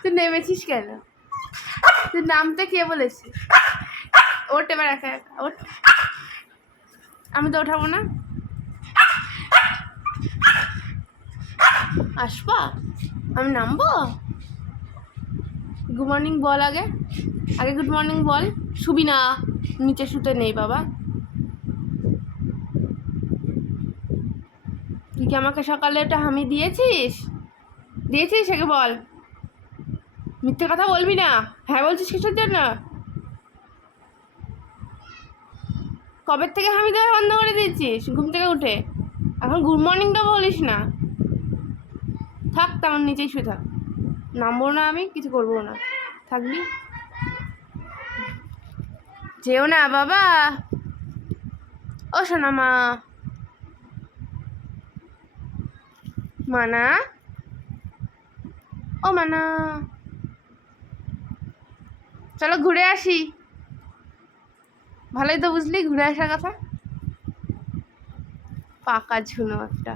তুই নেমেছিস কেন? তুই নামতে কে বলেছে? ওঠ এবার একা একা ওঠ। আমি তো ওঠাবো না। আসবা? আমি নামবো? গুড মর্নিং বল আগে। আগে গুড মর্নিং বল। শুবি না, নিচে শুতে নেই বাবা। তুই কি আমাকে সকালে ওটা হামি দিয়েছিস? দিয়েছিস আগে বল। মিথ্যে কথা বলবি না। হ্যাঁ বলছিস কিসের জন্য? কবে থেকে হামি দেওয়া বন্ধ করে দিয়েছিস ঘুম থেকে উঠে? এখন গুড মর্নিংটা বলিস না। থাক তেমন নিচেই শুয়ে থাক। নামবো না, আমি কিছু করবো না, থাকবি। যেও না বাবা। ও শোনা মা। মানা, ও মানা, চলো ঘুরে আসি। ভালোই তো বুঝলি ঘুরে আসার কথা। পাকা ঝুনো একটা।